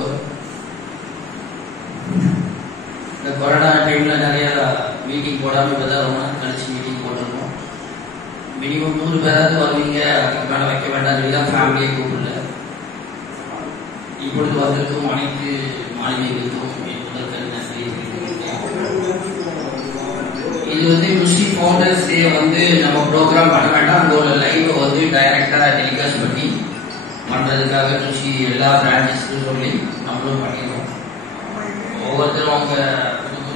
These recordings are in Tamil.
மருத்துவர். இந்த கொரோனா டைம்ல நிறைய மீட்டிங் போடாமல் இப்பதான் ரொம்ப நாள் கழிச்சு மீட்டிங் போட்டிருக்கோம். மினிமம் 100 பேராவது வருவீங்க, அதுக்கு மேலே வைக்க வேண்டாம் தான் ஃபேமிலியை கூப்பிடல. இப்பொழுது வந்திருக்கும் அனைத்து மாணவிகளுக்கும் முதல் நன்றி. இது ருஷி ஃபவுண்டர்ஸ் டே நம்ம ப்ரோக்ராம் பண்ண வேண்டாம், அங்கே ஒரு லைவ் டைரக்டா டெலிகாஸ்ட் பண்ணி பண்றதுக்காக ருஷி எல்லா பிரான்ச்சஸ்க்கும் சொல்லி நம்மளும் பண்ணிடுவோம். ஒவ்வொருத்தரும் அவங்க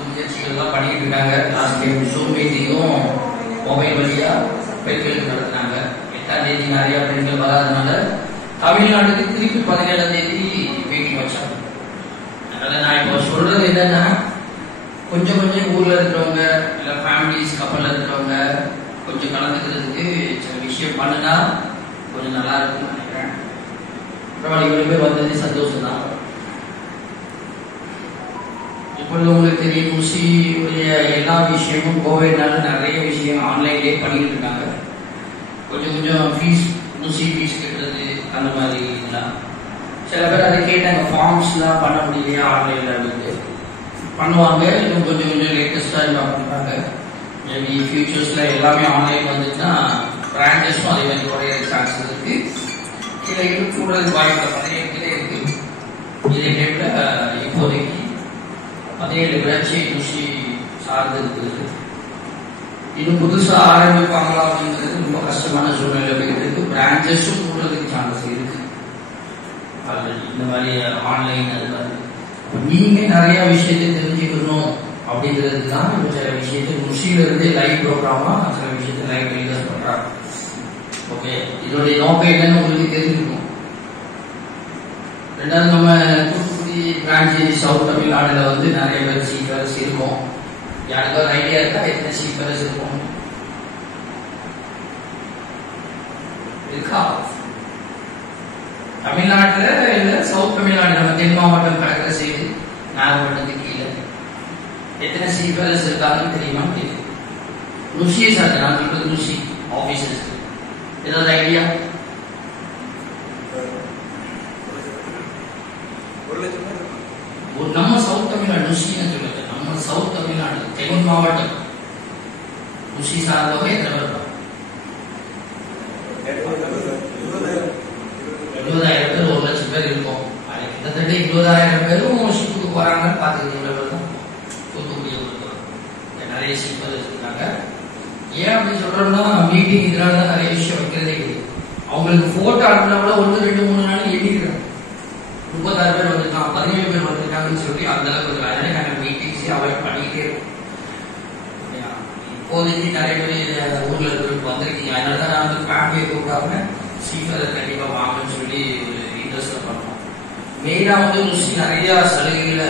முயற்சிகள்லாம் பண்ணிட்டு இருக்காங்க. லாஸ்ட் டைம் ஜூம் மீட்டிங்கும் மொபைல் வழியா பெண்களுக்கு நடத்தினாங்க. 8ஆம் தேதி நிறைய பெண்கள் வராதனால தமிழ்நாட்டுக்கு திருப்பி 17ஆம் தேதி மீட்டிங் வச்சாங்க. அதனால நான் இப்போ சொல்றது என்னன்னா, கொஞ்சம் ஊர்ல இருக்கிறவங்க இல்ல ஃபேமிலிஸ் கப்பல்ல இருக்கிறவங்க கொஞ்சம் கலந்துக்கிறதுக்கு சில விஷயம் பண்ணுனா கொஞ்சம் நல்லா இருக்கும்னு நினைக்கிறேன். பரவாயில்ல, இவ்வளவு பேர் வந்தது சந்தோஷம் தான். இப்பொழுது உங்களுக்கு தெரியும், ருஷியுடைய எல்லா விஷயமும் கோவிட்னால நிறைய விஷயம் ஆன்லைன்லேயே பண்ணிட்டு இருக்காங்க. கொஞ்சம் ஃபீஸ் ருஷி ஃபீஸ் கட்டுறது அந்த மாதிரி இதெல்லாம் சில பேர் அதை கேட்டாங்க, ஃபார்ம்ஸ்லாம் பண்ண முடியலையா ஆன்லைன்ல அப்படின்னு. பண்ணுவாங்க, இன்னும் கொஞ்சம் லேட்டஸ்டா பண்றாங்க. மேபி ஃபியூச்சர்ஸ்ல எல்லாமே ஆன்லைன் வந்துச்சுன்னா பிரான்ச்சஸும் அதே மாதிரி குறைய சான்சஸ் இருக்கு. இல்லை கூடுதல் வாய்ப்பு 17 இருக்கு. இதே டைம்ல இப்போதைக்கு 17 பிரான்ச்சு ருஷி சார்ந்து இருக்குது. இன்னும் புதுசா ஆரம்பிப்பாங்களா அப்படின்றது ரொம்ப கஷ்டமான சூழ்நிலை போயிட்டு இருக்கு. பிரான்ச்சஸும் கூடுறதுக்கு சான்சஸ் இருக்கு. இந்த மாதிரி ஆன்லைன் அது மாதிரி நீங்க நிறைய விஷயத்தை தெரிஞ்சுக்கணும் அப்படின்றது தான் சில விஷயத்தை ருஷியில இருந்து லைவ் ப்ரோக்ராமா சில விஷயத்தை லைவ் டெலிகாஸ்ட் பண்றாங்க. ஓகே, இதோடைய நோக்கம் என்னன்னு உங்களுக்கு தெரிஞ்சுக்கணும். ரெண்டாவது, நம்ம தூத்துக்குடி பிரான்ச்சு சவுத் தமிழ்நாடுல நிறைய பேர் சீஃபர்ஸ் இருக்கும். யாருக்காவது ஐடியா இருக்கா எத்தனை சீஃபர்ஸ் இருக்கும்? இருக்கா? தமிழ்நாட்டுல இல்ல சவுத் தமிழ்நாடு, நம்ம தென் மாவட்டம் கடற்கரை செய்து நாகப்பட்டினத்துக்கு கீழே எத்தனை சீஃபர்ஸ் இருக்காங்கன்னு தெரியுமா? ருஷி சார், நான் சொல்றது ருஷி ஆபீசர்ஸ். ஏதாவது ஐடியா? நம்ம சவுத் தமிழ்நாடு ருஷின்னு சொல்லுங்க. நம்ம சவுத் தமிழ்நாடு தென் மாவட்டம் ருஷி சார்ந்தவங்க எத்தனை பேர்? 20,000 பேர், 1 லட்சம் பேர் இருக்கும். கிட்டத்தட்ட 20,000 பேரும் ஷிப்புக்கு போறாங்கன்னு பாத்துக்கிட்டு தூத்துக்குடியை நிறைய ஷிப்பர் வச்சிருக்காங்க. ஏன் அப்படி சொல்றோம்னா, மீட்டிங் இதனாலதான் நிறைய விஷயம் வைக்கிறதே கிடையாது. அவங்களுக்கு போட்டோ அனுப்பினா கூட 1, 2, 3 நாள் எண்ணிக்கிறாங்க. 36 பேர் வந்திருக்காங்க, 17 பேர் வந்திருக்காங்கன்னு சொல்லி அந்த அளவுக்கு அதனால நாங்கள் மீட்டிங்ஸே அவாய்ட் பண்ணிக்கிட்டே இருக்கோம். இப்போதைக்கு நிறைய பேர் ஊர்ல இருக்கிறவங்க வந்திருக்கீங்க. அதனாலதான் நான் ஃபேமிலியை கூப்பிடாம சீஃபர் கண்டிப்பா வாங்கன்னு சொல்லி ஒரு இன்ட்ரெஸ்ட் பண்ணோம். மெயினா ருஷி நிறைய சலுகைகளை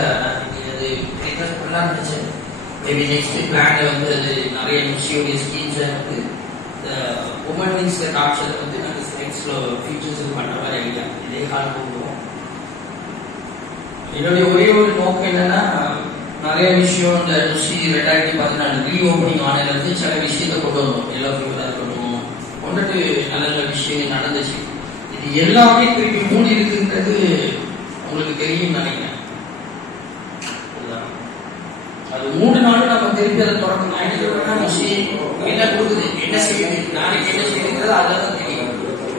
டெலிகாஸ்ட் பண்ணலாம் நினைச்சேன். மேபி நெக்ஸ்ட் பிளான்ல அது நிறைய ருஷியோடைய ஸ்கீம்ஸ் உமன் மீன்ஸ் ஆப்ஷன் நாங்கள் நெக்ஸ்ட்ல ஃபியூச்சர்ஸ் பண்ற மாதிரி ஐடியா இதே கால் போடுவோம். என்னுடைய ஒரே ஒரு நோக்கம் என்னன்னா, நிறைய விஷயம் இந்த ருஷி 2014 ரீஓபனிங் ஆனதுல சில விஷயத்தை கொண்டு வந்தோம். எல்லா கொண்டுட்டு நல்ல நல்ல விஷயங்கள் நடந்துச்சு. இது எல்லாமே திருப்பி மூடி இருக்குன்றது உங்களுக்கு தெரியும் நினைக்கிறேன். அது 3 நாள் நம்ம திருப்பி அதை தொடர்ந்து என்ன கொடுக்குது, என்ன செய்யுது, நாளைக்கு என்ன செய்யுது அதெல்லாம் தெரியும்.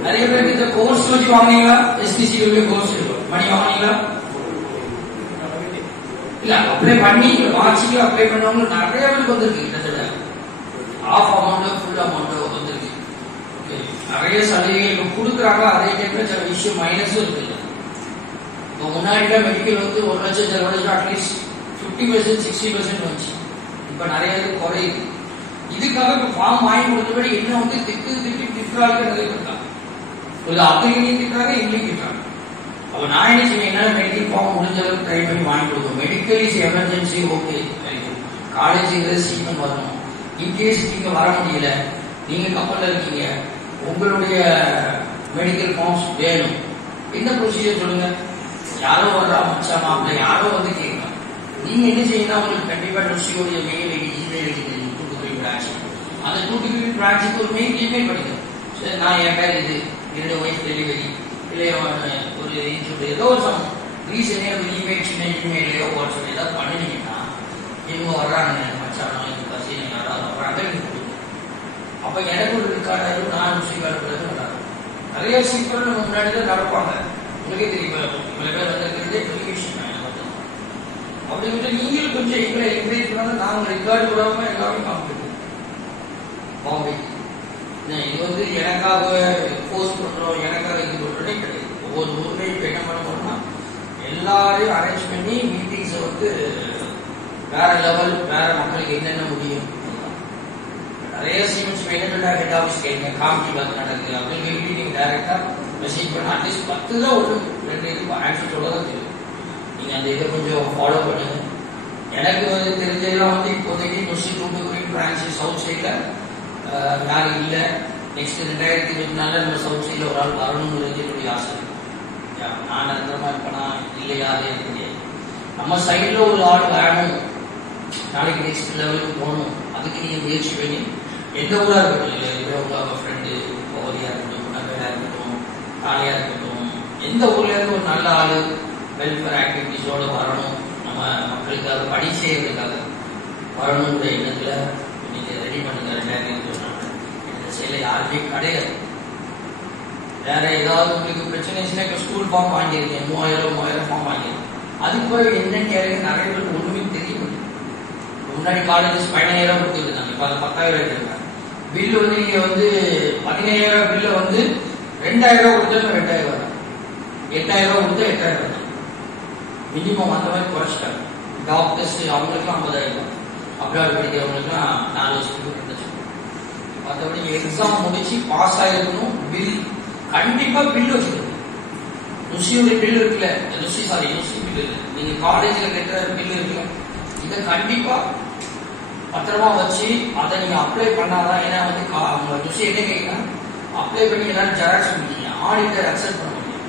நிறைய பேருக்கு இந்த கோர்ஸ் வச்சு வாங்கினீங்களா? எஸ்டிசி கோர்ஸ் மணி வாங்கினீங்களா? இல்ல, அப்ளை பண்ணி மார்ச்சுக்கு அப்ளை பண்ணவங்க நிறைய பேருக்கு வந்திருக்கு. கிட்டத்தட்ட ஆஃப் அமௌண்ட் ஃபுல் அமௌண்ட் வந்திருக்கு. நிறைய சலுகைகள் கொடுக்குறாங்க. அதே டைம்ல சில விஷயம் மைனஸும் இருக்கு. இப்போ முன்னாடி மெடிக்கல் 1 லட்சம் செலவழிச்சு அட்லீஸ்ட் 50%, 60% வந்துச்சு. இப்ப நிறைய குறையுது. இதுக்காக இப்ப ஃபார்ம் வாங்கி கொடுத்தபடி என்ன திட்டு திட்டுறாங்க நிறைய இருக்காங்க. ஒரு அப்ளிகேஷன் திட்டுறாங்க, எங்கேயும் திட்டுறாங்க. அப்ப நான் என்ன செய்வேன், என்னால மெடிக்கல் ஃபார்ம் முடிஞ்ச அளவுக்கு ட்ரை பண்ணி வாங்கி கொடுக்கும். Medical is emergency, okay. College சீக்கிரம் வரணும். இன்கேஸ் நீங்க வர முடியல, நீங்க கப்பல்ல இருக்கீங்க, உங்களுடைய மெடிக்கல் ஃபார்ம்ஸ் வேணும். என்ன ப்ரொசீஜர் சொல்லுங்க. யாரோ ஒரு அமைச்சா மாப்பிள்ள யாரோ கேட்கலாம். நீங்க என்ன செய்யணும், உங்களுக்கு கண்டிப்பா ருஷியோடைய mail ID, email ID Thoothukudi branch. அந்த தூத்துக்குடி பிரான்ச்சுக்கு ஒரு மெயில் இமெயில் பண்ணிக்கணும். சரி, நான் என் பேர் இது, என்னுடைய ஒய்ஃப் டெலிவரி இல்லை ஒரு ஏதோ ஒரு சமம் ரீசனே இமெயில் சின்ன இமெயிலையோ வாட்ஸ்அப் ஏதாவது பண்ணினீங்கன்னா இவங்க வர்றாங்க மச்சானோ இந்த பசங்க யாராவது வர்றாங்க நீங்க கொடுங்க. அப்ப எனக்கு ஒரு ரெக்கார்டாக நான் முஸ்லீம் அனுப்புறது நடக்கும். நிறைய சீக்கிரம் நம்ம முன்னாடி தான் நடப்பாங்க. உங்களுக்கே தெரியும் இவ்வளவு பேர் வந்திருக்கிறதே பெரிய விஷயம். அப்படி விட்டு நீங்களும் கொஞ்சம் எங்களை என்கரேஜ் பண்ணாலும் நாங்கள் ரெக்கார்டு விடாம எல்லாமே காமிப்போம். பாம்பேக்கு இது வந்து எனக்காக போஸ்ட் பண்றோம், எனக்காக இது பண்றதே கிடையாது. ஒவ்வொரு ஊர்லயும் இப்ப என்ன பண்ண போறோம்னா எல்லாரையும் அரேஞ்ச் பண்ணி மீட்டிங்ஸை வந்து வேற லெவல் வேற மக்களுக்கு என்னென்ன முடியும். நிறைய சீமெண்ட்ஸ் என்னென்ன ஹெட் ஆஃபீஸ் கேட்க காமிட்டி பார்த்து நடக்குது அப்படின்னு சொல்லி நீங்க டைரக்டா மெசேஜ் பண்ண அட்லீஸ்ட் 10 தான் ஒரு 2 இது ஆன்சர் சொல்லதான் தெரியும். நீங்க அந்த இதை கொஞ்சம் ஃபாலோ பண்ணுங்க. எனக்கு வந்து தெரிஞ்சதெல்லாம் வந்து இப்போதைக்கு முஸ்லீம் தூத்துக்குடி பிரான்ச் சவுத் சைட்ல யாரும் இல்லை. நெக்ஸ்ட் 2024 நம்ம சவுத் சைட்ல ஒரு ஆள் வரணுங்கிறது என்னுடைய ஆசை. நான் நிரந்தரமா இருப்பேனா இல்லையா அது எனக்கு தெரியாது. நம்ம சைட்ல ஒரு ஆள் வேணும், நாளைக்கு நெக்ஸ்ட் லெவலுக்கு போகணும். அதுக்கு நீங்க முயற்சி பண்ணி எந்த ஊரா இருக்கட்டும், இல்லை உங்க ஃப்ரெண்டு பகுதியா இருக்கட்டும், நகையா இருக்கட்டும், காலையா இருக்கட்டும், எந்த ஊர்ல இருந்து ஒரு நல்ல ஆளு வெல்ஃபேர் ஆக்டிவிட்டிஸோட வரணும், நம்ம மக்களுக்காக பணி செய்யறதுக்காக வரணுங்கிற எண்ணத்துல நீங்க ரெடி பண்ணுங்க. 2024 இந்த செயல யாருமே கிடையாது. வேற ஏதாவது உங்களுக்கு பிரச்சனை இப்ப ஸ்கூல் ஃபார்ம் வாங்கியிருக்கேன், 3000 ஃபார்ம் வாங்கியிருக்கேன். அதுக்கு பிறகு என்ன கேட்க நிறைய பேருக்கு ஒண்ணுமே தெரிய முடியும். முன்னாடி காலேஜஸ் 15,000 கொடுத்துருந்தாங்க, இப்ப அது 10,000 இருக்காங்க. பில்லு வந்து நீங்க வந்து 15,000 பில்ல வந்து 2,000 கொடுத்தா 2,000 தான், 8,000 கொடுத்தா 8,000 தான் மினிமம். அந்த மாதிரி குறைச்சிட்டாங்க. டாக்டர்ஸ் அவங்களுக்குலாம் 50,000, அப்ராட் படிக்கிறவங்களுக்குலாம் 4 வருஷத்துக்கு 2 லட்சம். மற்றபடி எக்ஸாம் முடிச்சு பாஸ் ஆயிருக்கணும். பில் கண்டிப்பா பில் வச்சுக்கணும். ருசியோட பில் இருக்குல்ல, ருசி பில் இல்லை, நீங்க காலேஜ்ல கட்டுற பில் இருக்குல்ல, இதை கண்டிப்பா பத்திரமா வச்சு அதை நீங்க அப்ளை பண்ணாதான். ஏன்னா வந்து உங்க ருசி என்ன கேட்கலாம், அப்ளை பண்ணி எல்லாரும் ஜெராக்ஸ் பண்ணிட்டீங்க, ஆடிட்டர் அக்செப்ட் பண்ண முடியும்.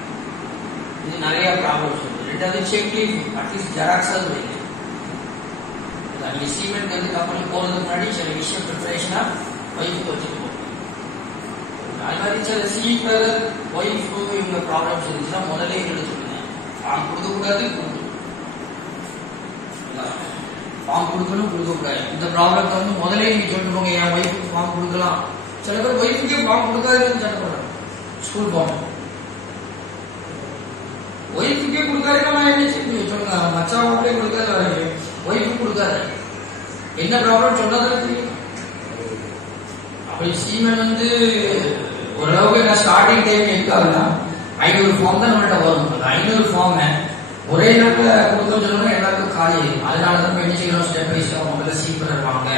இது நிறைய ப்ராப்ளம்ஸ் இருக்கு. 2வது செக்லீஃப் அட்லீஸ்ட் ஜெராக்ஸ் ஆகுது வைங்க. நீங்க சீமெண்ட் வந்து கம்பெனி போறதுக்கு முன்னாடி சில விஷயம் ப்ரிப்பரேஷனா ஒய்ஃபுக்கு வச்சுட்டு போகணும். அது மாதிரி சில சீக்கிரம் ஒய்ஃபு இவங்க ப்ராப்ளம்ஸ் இருந்துச்சுன்னா முதலே எங்களுக்கு சொல்லுங்க. ஃபார்ம் கொடுக்கக்கூடாது, ஃபார்ம் கொடுக்கணும், கொடுக்கக்கூடாது. இந்த ப்ராப்ளத்தை வந்து முதலே நீங்க சொல்லிட்டு போங்க. என் ஒய்ஃபுக்கு ஃபார்ம் கொடுக்கலாம். சில பேர் ஒய்ஃபுக்கே ஃபார்ம் கொடுக்காதுன்னு சண்டை போடுறாங்க. ஸ்கூல் ஃபார்ம் ஒய்ஃபுக்கே கொடுக்காதுன்னா என்ன சொல்லுங்க, மச்சான் அப்படியே கொடுக்காது, ஒய்ஃபுக்கு கொடுக்காது. என்ன ப்ராப்ளம் சொன்னது தெரியும். அப்படி சீமன் வந்து ஓரளவுக்கு என்ன ஸ்டார்டிங் டைம் இருக்காதுன்னா 500 ஃபார்ம் தான் நம்மள்கிட்ட வரும். அந்த 500 ஃபார்ம் ஒரே நேரத்தில் கொடுக்க சொல்லணும், எல்லாருக்கும் காலி ஆகும். அதனாலதான் என்ன செய்யணும், ஸ்டெப் பை ஸ்டெப் முதல்ல சீப்பர் வாங்க,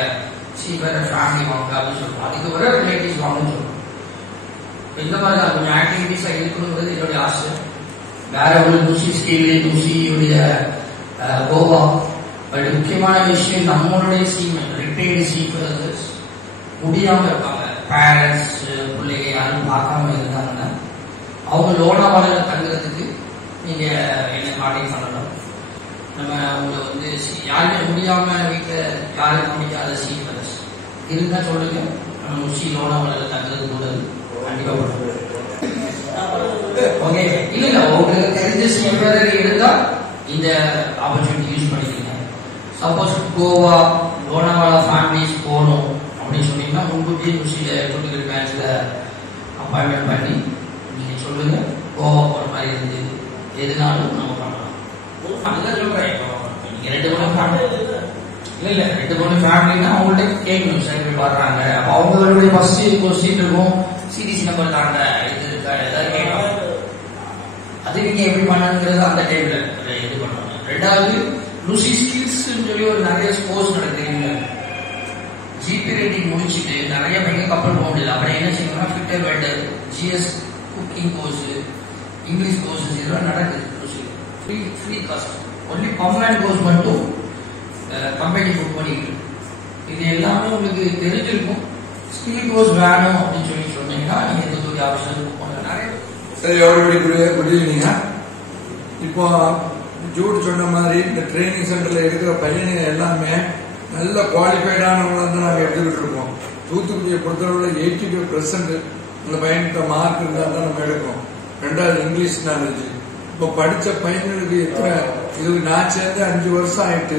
சீப்பர் ஃபேமிலி வாங்க அப்படின்னு சொல்லுவோம். அதுக்கு வர ரிலேட்டிவ்ஸ் வாங்கன்னு சொல்லுவோம். இந்த மாதிரி தான் கொஞ்சம் ஆக்டிவிட்டிஸா இருக்கணுங்கிறது என்னுடைய ஆசை. வேற ஒரு தூசி ஸ்கீலு, தூசியுடைய கோவா. பட் முக்கியமான விஷயம் நம்மளுடைய சீமன் ரிட்டையர்டு சீப்பர்ஸ் முடியாம இருப்பாங்க. பேரண்ட்ஸ் பிள்ளைங்க யாரும் பார்க்காம இருந்தாங்கன்னா அவங்க லோனாவால தங்குறதுக்கு நீங்க என்ன கான்டாக்ட் பண்ணணும். நம்ம அவங்க வந்து யாருமே முடியாம வீட்டுல யாரும் முடிக்காத சீப்பர்ஸ் இருந்தா சொல்லுங்க, நம்ம முஸ்லீம் லோனாவால தங்குறது கூட கண்டிப்பா பண்ணுவோம். ஓகே, இல்ல உங்களுக்கு தெரிஞ்ச சீப்பர் இருந்தா இந்த ஆப்பர்ச்சுனிட்டி யூஸ் பண்ணிக்கீங்க. சப்போஸ் கோவா லோனாவாலா ஃபேமிலிஸ் போகணும் அப்படின்னு சொன்னீங்கன்னா முன்கூட்டியே தூத்துக்குடி பேங்க்ல அப்பாயின்மெண்ட் பண்ணி நீங்க சொல்லுங்க. கோவா போற மாதிரி இருந்து எதுனாலும் நம்ம பண்ணலாம். அதுதான் சொல்றேன். நீங்க 2 ஃபேமிலி இல்ல 2 ஃபேமிலினா அவங்கள்ட்ட கேட்கணும், சார் வர்றாங்க. அப்ப அவங்களுடைய ஃபர்ஸ்ட் கொஸ்டின் இருக்கும், சிடிசி நம்பர் தாங்க, இது இருக்கா, ஏதாவது கேட்கலாம். அது நீங்க எப்படி பண்ணணுங்கிறது அந்த டைம்ல இது பண்ணணும். 2வது லுசி ஸ்கில்ஸ் சொல்லி ஒரு நிறைய கோர்ஸ் நடக்குறீங்க. ஜிபி ரேட்டிங் முடிச்சுட்டு நிறைய பையன் கப்பல் போக முடியல. அப்படி என்ன செய்யணும்னா fitter welder, GS cooking course, English course இதெல்லாம் நடக்குது. Free cost, only permanent course மட்டும் கம்பெனி புக் பண்ணிட்டு. இது எல்லாமே உங்களுக்கு தெரிஞ்சிருக்கும். ஸ்கில் கோர்ஸ் வேணும் அப்படின்னு சொல்லி சொன்னீங்கன்னா நீங்க எந்த ஆப்ஷன் புக் பண்ண நிறைய. சரி, எவ்வளவு முடியுங்க. இப்போ ஜூட் சொன்ன மாதிரி இந்த ட்ரைனிங் சென்டர்ல இருக்கிற பையனுங்க எல்லாமே நல்ல குவாலிஃபைடானவங்க தான் நாங்கள் எடுத்துக்கிட்டு இருக்கோம். தூத்துக்குடியை பொறுத்தளவுல 85% அந்த பையனுக்கு மார்க் இருந்தால் தான் நம்ம எடுக்கிறோம். 2வது இங்கிலீஷ் நாலேஜ், இப்ப படிச்ச பையன்களுக்கு எத்தனை இது நான் சேர்ந்து 5 வருஷம் ஆயிட்டு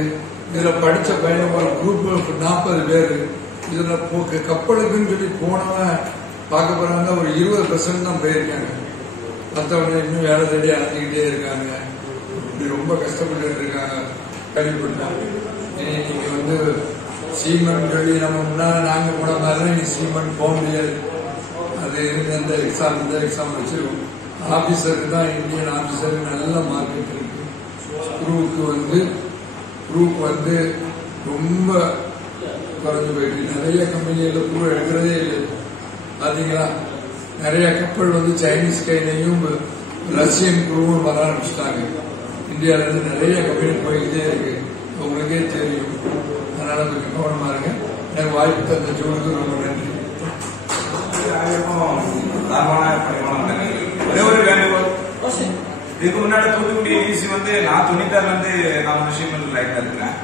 இதுல படிச்ச பையன் ஒரு குரூப் 40 பேரு இதுல கப்பலுக்குன்னு சொல்லி போனவன் பார்க்க போறாங்க ஒரு 20% தான் போயிருக்காங்க. மற்றவங்க இன்னும் வேலை தேடி அலைஞ்சிக்கிட்டே இருக்காங்க. இப்படி ரொம்ப கஷ்டப்பட்டு இருக்காங்க. கேள்விப்பட்டாங்க நீங்க சீமன் சொல்லி நம்ம முன்னால நாங்க போன மாதிரி நீ சீமன் போக முடியாது. அது அந்த எக்ஸாம் இந்த எக்ஸாம் வச்சு ஆபீசருக்கு தான் இந்தியன் ஆபீசருக்கு நல்ல மார்க்கெட் இருக்கு. குரூப் ரொம்ப குறைஞ்சு போயிட்டு நிறைய கம்பெனியில குரூ எடுக்கிறதே இல்லை. பாத்தீங்களா நிறைய கப்பல் சைனீஸ் கையிலையும் ரஷ்யன் குரூவும் வர ஆரம்பிச்சுட்டாங்க. இந்தியாவில இருந்து நிறைய கம்பெனி போய்கிட்டே இருக்கு. உங்களுக்கே தெரியும். அதனால கொஞ்சம் கவனமா இருங்க. எனக்கு வாய்ப்பு தந்த ஜோடுக்கு ரொம்ப நன்றி. ஒரே ஒரு வேண்டுகோள், இதுக்கு முன்னாடி தூத்துக்குடி ஈசி நான் 96 நான் விஷயம் லைட்ல இருக்கிறேன்.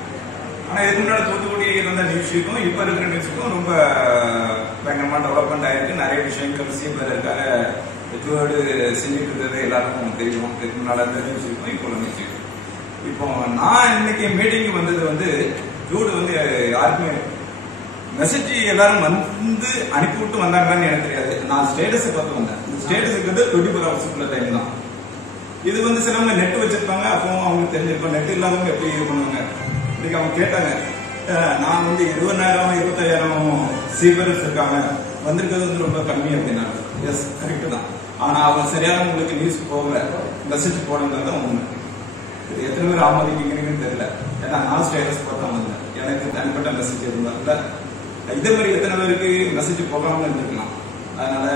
ஆனா இதுக்கு முன்னாடி தூத்துக்குடி இருந்த நியூஸுக்கும் இப்ப இருக்கிற நியூஸுக்கும் ரொம்ப பயங்கரமா டெவலப்மெண்ட் ஆயிருக்கு. நிறைய விஷயங்கள் சீபர் இருக்காக ஜோடு செஞ்சுட்டு இருக்கிறது எல்லாருக்கும் தெரியும். இதுக்கு முன்னாடி இருந்த நியூஸுக்கும் இப்போ நியூஸுக்கும் இப்போ நான் இன்னைக்கு மீட்டிங் வந்தது ஜோடு யாருக்குமே மெசேஜ் எல்லாரும் அனுப்பிவிட்டு வந்தாங்கன்னு எனக்கு தெரியாது. நான் ஸ்டேட்டஸ் பார்த்து வந்தேன். இந்த ஸ்டேட்டஸுக்கு 24 ஹவர்ஸ்க்குள்ள டைம் தான். இது சிலவங்க நெட் வச்சிருப்பாங்க. அப்போ அவங்க தெரிஞ்சிருப்பாங்க. நெட் இல்லாதவங்க எப்படி இது பண்ணுவாங்க. இன்னைக்கு அவங்க கேட்டாங்க, நான் 20,000 25,000 சீபர்ஸ் இருக்காங்க, வந்திருக்கிறது ரொம்ப கம்மி அப்படின்னா எஸ் கரெக்ட் தான். ஆனா அவங்க சரியான உங்களுக்கு நியூஸ் போகல, மெசேஜ் போடுறது தான் உண்மை. இது எத்தனை பேர் ஆமதிக்கிறீங்கன்னு தெரியல. ஏன்னா நான் ஸ்டேட்டஸ் பார்த்தா வந்தேன். எனக்கு தனிப்பட்ட மெசேஜ் எதுவும் வரல. இதே மாதிரி எத்தனை பேருக்கு மெசேஜ் போகாம இருந்திருக்கலாம். அதனால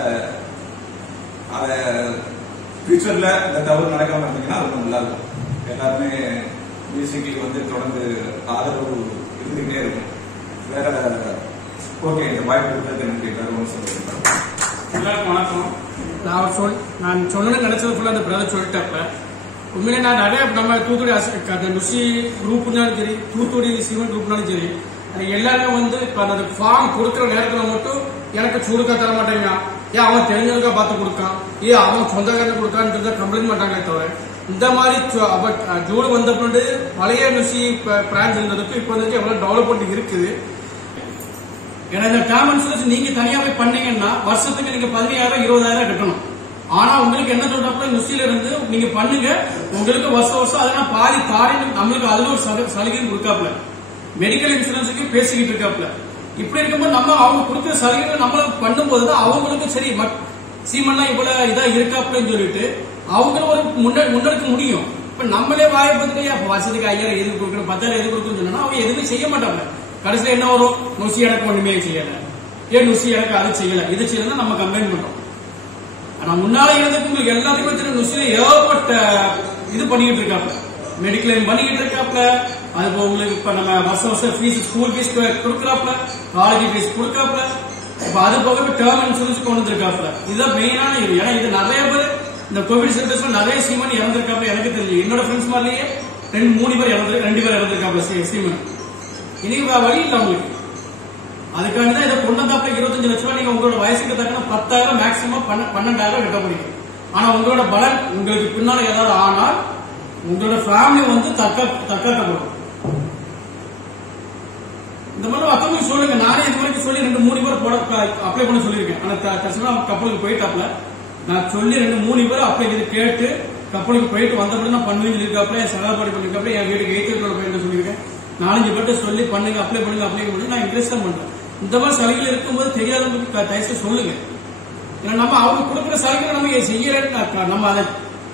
அத ஃபியூச்சர்ல இந்த தவறு நடக்காம இருந்தீங்கன்னா அது நல்லா இருக்கும். எல்லாருமே மியூசிக்கு தொடர்ந்து ஆதரவு இருந்துகிட்டே இருக்கும். வேற ஓகே, இந்த வாய்ப்பு இருக்கிறது எனக்கு எல்லாரும் சொல்லுங்க. எல்லாருக்கும் வணக்கம். நான் சொல்லணும்னு நினைச்சது ஃபுல்லா அந்த பிரதர் சொல்லிட்டப்ப உண்மையிலே நான் நிறைய நம்ம தூத்துக்குடி நுசி குரூப்னாலும் சரி, தூத்துக்குடி சிவன் குரூப்னாலும் சரி, எல்லாருமே இப்ப அந்த ஃபார்ம் கொடுக்குற நேரத்துல மட்டும் எனக்கு சுடுக்கா தர மாட்டேங்க, ஏன் அவன் தெரிஞ்சவங்க பார்த்து கொடுக்கான், ஏன் அவன் சொந்தக்காரன் கொடுக்கான்னு கம்ப்ளைண்ட் பண்ணாங்களே தவிர இந்த மாதிரி ஜூடு வந்த பிறகு பழைய நுசி பிரான்ச் இருந்ததுக்கு இப்ப எவ்வளவு டெவலப்மெண்ட் இருக்குது. ஏன்னா இந்த டேர்ம் இன்சூரன்ஸ் நீங்க தனியா போய் பண்ணீங்கன்னா வருஷத்துக்கு நீங்க 15,000 20,000 கட்டணும். ஆனா உங்களுக்கு என்ன சொல்றப்ப நுசில இருந்து நீங்க பண்ணுங்க, உங்களுக்கு வருஷம் அதெல்லாம் பாதி தாடி நம்மளுக்கு அதுல ஒரு சலுகையும் கொடுக்காப்ல, மெடிக்கல் இன்சூரன்ஸுக்கு பேசிக்கிட்டு இருக்காப்ல. இப்படி இருக்கும்போது நம்ம அவங்க கொடுக்குற சலுகைகள் நம்மளுக்கு பண்ணும்போதுதான் அவங்களுக்கும் சரி சீமெல்லாம் இவ்வளவு இதா இருக்காப்லன்னு சொல்லிட்டு அவங்களும் ஒரு முன்னெடுக்க முடியும். இப்ப நம்மளே வாயை பார்த்துட்டு வருஷத்துக்கு 5,000 எதுக்கு கொடுக்கணும் 10,000 எதுக்கு கொடுக்கணும்னு சொன்னா அவங்க எதுவுமே செய்ய மாட்டாங்க. கடைசியில என்ன வரும், நுசி எனக்கு ஒண்ணுமே செய்யல, ஏன் நுசி எனக்கு அது செய்யல இது செய்யலாம் நம்ம கம்ப்ளைண்ட் பண்றோம். ஆனா முன்னால இருந்ததுக்கு உங்களுக்கு எல்லாத்துக்குமே தெரியும் நுசில ஏகப்பட்ட இது பண்ணிக்கிட்டு இருக்காப்ல, மெடிக்ளைம் பண்ணிக்கிட்டு இருக்காப்ல. அது உங்களுக்கு இப்ப நம்ம வருஷம் ஃபீஸ் ஸ்கூல் ஃபீஸ் கொடுக்கறாப்ல, காலேஜ் ஃபீஸ் கொடுக்கறாப்ல. இப்ப அது போக டேர்ம் இன்சூரன்ஸ் கொண்டு வந்திருக்காப்ல. இதுதான் மெயினான இது. ஏன்னா இது நிறைய பேர் இந்த கோவிட் சென்டர்ஸ்ல நிறைய சீமன் இறந்திருக்காப்ல. எனக்கு தெரியும் என்னோட ஃப்ரெண்ட்ஸ் மாதிரியே 2 பேர் இறந்திருக்காப்ல சீமன். இன்னைக்கு வழி இல்லை உங்களுக்கு. அதுக்காக தான் இதை கொண்டு வந்தாப்ல 25 லட்சம் ரூபாய் நீங்க உங்களோட வயசுக்கு தக்கன 10,000 மேக்சிமம் 12,000 கட்ட முடியும். ஆனா உங்களோட பலன் உங்களுக்கு பின்னால ஏதாவது ஆனால் உங்களோட ஃபேமிலி தற்காக்கப்படும். இந்த மாதிரி மத்தவங்க சொல்லுங்க. நானே இது வரைக்கும் சொல்லி 2-3 பேர் அப்ளை பண்ண சொல்லியிருக்கேன். ஆனா கஷ்டமா கப்பலுக்கு போயிட்டாப்ல. நான் சொல்லி 2-3 பேர் அப்ளை கேட்டு கப்பலுக்கு போயிட்டு வந்தபடி நான் பண்ணுவேன்னு சொல்லியிருக்காப்ல, சகாபாடி பண்ணிருக்காப்ல, என் வீட்டுக்கு 8 போயிட்டு சொல்லியிருக்கேன். 4-5 பேர்ட்ட சொல்லி பண்ணுங்க, அப்ளை பண்ணுங்க நான் இன்ட்ரெஸ்ட் தான் பண்றேன். இந்த மாதிரி சலுகைகள் இருக்கும்போது தெரியாதவங்களுக்கு தயவுசெய்து சொல்லுங்க. ஏன்னா நம்ம அவங்க கொடுக்குற சலுகை நம்ம செய்யறேன்னு நம்ம அதை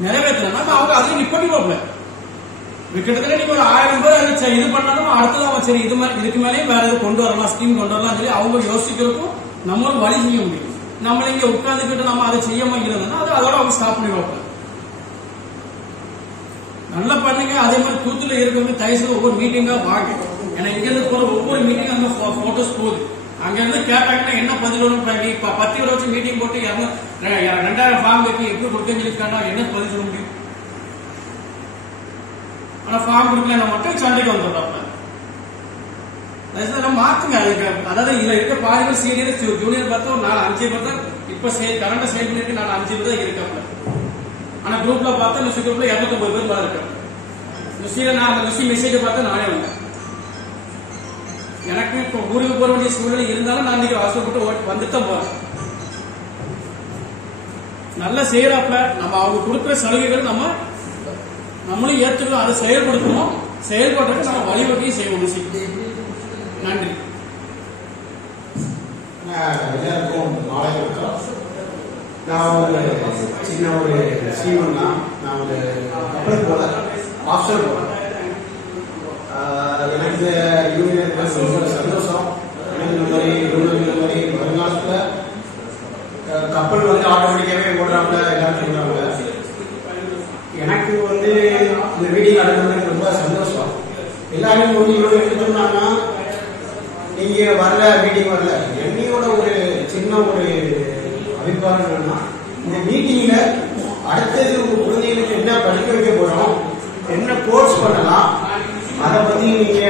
நிறைவேற்றலாம். அவங்க அதுல நிப்பட்டிடுவாப்ல. கிட்டத்தட்ட நீங்க ஒரு 1000 பேர் இது பண்ணாலும் அடுத்தது அவன் சரி இது மாதிரி இதுக்கு மேலேயும் வேற எது கொண்டு வரலாம், ஸ்கீம் கொண்டு வரலாம் சொல்லி அவங்க யோசிக்கிறதுக்கும் நம்மளும் வழி செய்ய முடியும். நம்மள இங்க உட்கார்ந்துக்கிட்டு நம்ம அதை செய்யாம இருந்தோம்னா அதோட அவங்க ஸ்டாப் பண்ணிடுவாப்ல. நல்லா பண்ணுங்க. அதே மாதிரி தூத்துல இருக்கிறவங்க தயவுசெய்து ஒவ்வொரு மீட்டிங்கா வாங்க. ஏன்னா இங்க இருந்து போற ஒவ்வொரு மீட்டிங் அங்க போட்டோஸ் போகுது. அங்க இருந்து கேட்டாங்கன்னா என்ன பதில் வரும். 10 பேர் வச்சு மீட்டிங் போட்டு 2,000 ஃபார்ம் வைக்க எப்படி கொடுக்கன்னு சொல்லி என்ன பதில் சொல்ல முடியும். ஆனா ஃபார்ம் கொடுக்கல மட்டும் சண்டைக்கு வந்துடுறாங்க. மாத்துங்க. அதாவது இதுல இருக்க பாதி சீனியர் ஜூனியர் பார்த்தா ஒரு 4-5 பேர் தான் இப்ப கரண்டா செயல் பண்ணிட்டு 4-5 பேர் தான் இருக்காப்ல. ஆனா குரூப்ல பார்த்தா லுசி குரூப்ல 250 பேர் மேல இருக்கு. லுசியில நான் அந்த லுசி மெசேஜ் பார்த்தா நானே வந்தேன். எனக்கு இப்போ ஊருக்கு போற வேண்டிய சூழ்நிலை இருந்தாலும் நான் இன்னைக்கு அவசரப்பட்டு வந்துட்டு தான் போறேன். நல்ல செய்யறாப்ல நம்ம அவங்க கொடுக்குற சலுகைகள் நம்மளும் ஏற்றுக்கணும், அதை செயல்படுத்தணும். செயல்படுறதுக்கு நம்ம வழிவகையும் செய்யணும். நன்றி. எல்லாருக்கும் மாலை வணக்கம். நான் ஒரு சின்ன ஒரு சீமன் தான். நான் ஒரு கப்பலுக்கு போல ஆப்ஷன் போறேன். எனக்கு யூனியன் ரொம்ப சந்தோஷம். எனக்கு இந்த மாதிரி வருங்காலத்துல கப்பல் வந்து ஆட்டோமேட்டிக்காவே ஓடுறாங்க எல்லாரும் சொல்றாங்க. எனக்கு வந்து இந்த மீட்டிங் அடங்குறது ரொம்ப சந்தோஷம். எல்லாரும் வந்து இவ்வளவு எடுத்துட்டாங்கன்னா நீங்க வரல, மீட்டிங் வரல. என்னையோட ஒரு சின்ன ஒரு அபிப்பிராயம் என்னன்னா, இந்த மீட்டிங்ல அடுத்தது உங்க குழந்தைகளுக்கு என்ன படிக்க வைக்க போறோம், என்ன கோர்ஸ் பண்ணலாம், அதை பத்தி நீங்க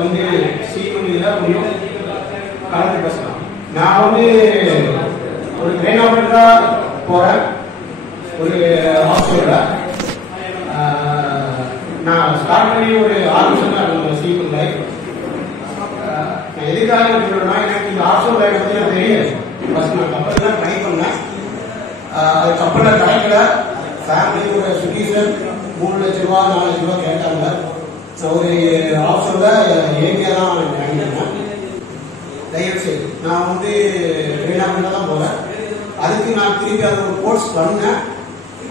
வந்து சீக்கிரம் கொஞ்சம் கலந்து பேசலாம். நான் வந்து ஒரு ட்ரெயின் ஆபரேட்டரா போறேன். ஒரு ஆப்ஷன்ல நான் ஸ்டார்ட் பண்ணி ஒரு 6 வருஷம் தான் இருக்கும் சீக்கிரம் லைஃப். நான் எதுக்காக சொல்றேன்னா, எனக்கு இந்த ஆப்ஷன் லைஃப் பத்தி எனக்கு தெரியாது. ஃபர்ஸ்ட் நான் கப்பல் தான் ட்ரை பண்ணேன். அது கப்பலில் கிடைக்கல. ஃபேமிலி ஒரு சுட்டீசன் 3 லட்சம் ரூபா 4 லட்சம் ரூபா கேட்டாங்க. ஒரு ஆப்ஷன்ல ஏரியா தான் வாங்கினேன். தயவுசெய்து நான் வந்து வேணாம் தான் போறேன். அதுக்கு நான் திருப்பி அதை ஒரு கோர்ஸ் பண்ணேன்.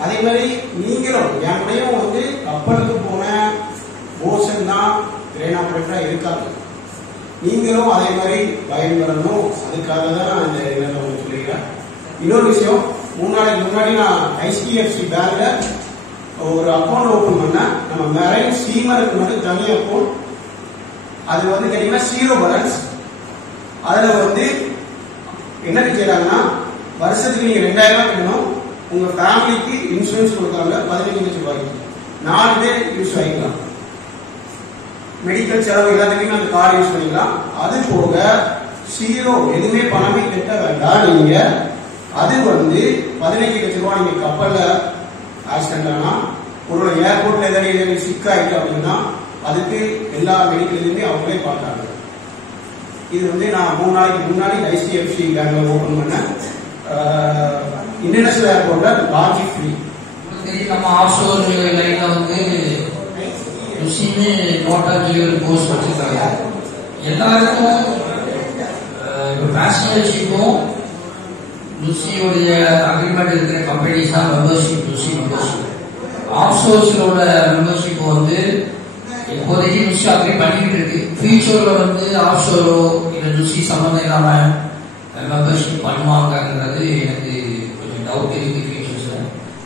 அதே மாதிரி நீங்களும் என்னையும் வந்து கப்பலுக்கு போன போர்ஷன் தான் ட்ரெயின் ஆபரேட்டரா இருக்காங்க. நீங்களும் அதே மாதிரி பயன்படணும். அதுக்காக தான் நான் இந்த இதை சொல்லிக்கிறேன். இன்னொரு விஷயம், 3 நாளைக்கு முன்னாடி நான் HDFC பேங்க்ல ஒரு அக்கௌண்ட் ஓபன் பண்ணேன். நம்ம மெரைன் ஸ்டீமருக்கு மட்டும் தனி அக்கௌண்ட். அது வந்து கேட்டீங்கன்னா 0 பேலன்ஸ். அதுல வந்து என்ன செய்யறாங்கன்னா, வருஷத்துக்கு நீங்க 2000 ரூபாய் கட்டணும். உங்க ஃபேமிலிக்கு இன்சூரன்ஸ் கொடுத்தாங்க 15 லட்சம் ரூபாய்க்கு. 4 பேர் யூஸ் பண்ணிக்கலாம். மெடிக்கல் செலவு எல்லாத்துக்குமே அந்த கார்டு யூஸ் பண்ணிக்கலாம். அது போக 0 எதுவுமே பணமே கட்ட வேண்டாம். நீங்க அது வந்து 15 லட்சம் ரூபாய் நீங்க கப்பல்ல ஆக்சிடென்ட் ஆனா, ஒரு ஏர்போர்ட்ல ஏதாவது சிக் ஆயிட்டு அப்படின்னா அதுக்கு எல்லா மெடிக்கல் இதுவுமே அவங்களே பார்த்தாங்க. இது வந்து நான் 3 நாளைக்கு முன்னாடி HDFC பேங்க்ல ஓபன் பண்ணேன். இன்டர்நேஷனல் ஏர்போர்ட்ல லான்ச் ஃப்ரீ. நம்ம ஆஃப்ஷோர் லைன்ல வந்து லுசின்னு மோட்டார் டெலிவரி கோர்ஸ் வச்சிருக்காங்க. எல்லாருக்கும் நேஷனல் ஷிப்பும் லுசியோடைய அக்ரிமெண்ட் இருக்கிற கம்பெனிஸ் தான் மெம்பர்ஷிப். லுசி மெம்பர்ஷிப் ஆஃப்ஷோர்ஸோட மெம்பர்ஷிப் வந்து இப்போதைக்கு லுசி அக்ரி பண்ணிக்கிட்டு இருக்கு. ஃபியூச்சர்ல வந்து ஆஃப்ஷோரோ இல்லை லுசி சம்பந்தம் இல்லாம மெம்பர்ஷிப் பண்ணுவாங்கிறது எனக்கு கொஞ்சம் டவுட் இருக்கு. ஃபியூச்சர்ஸ்ல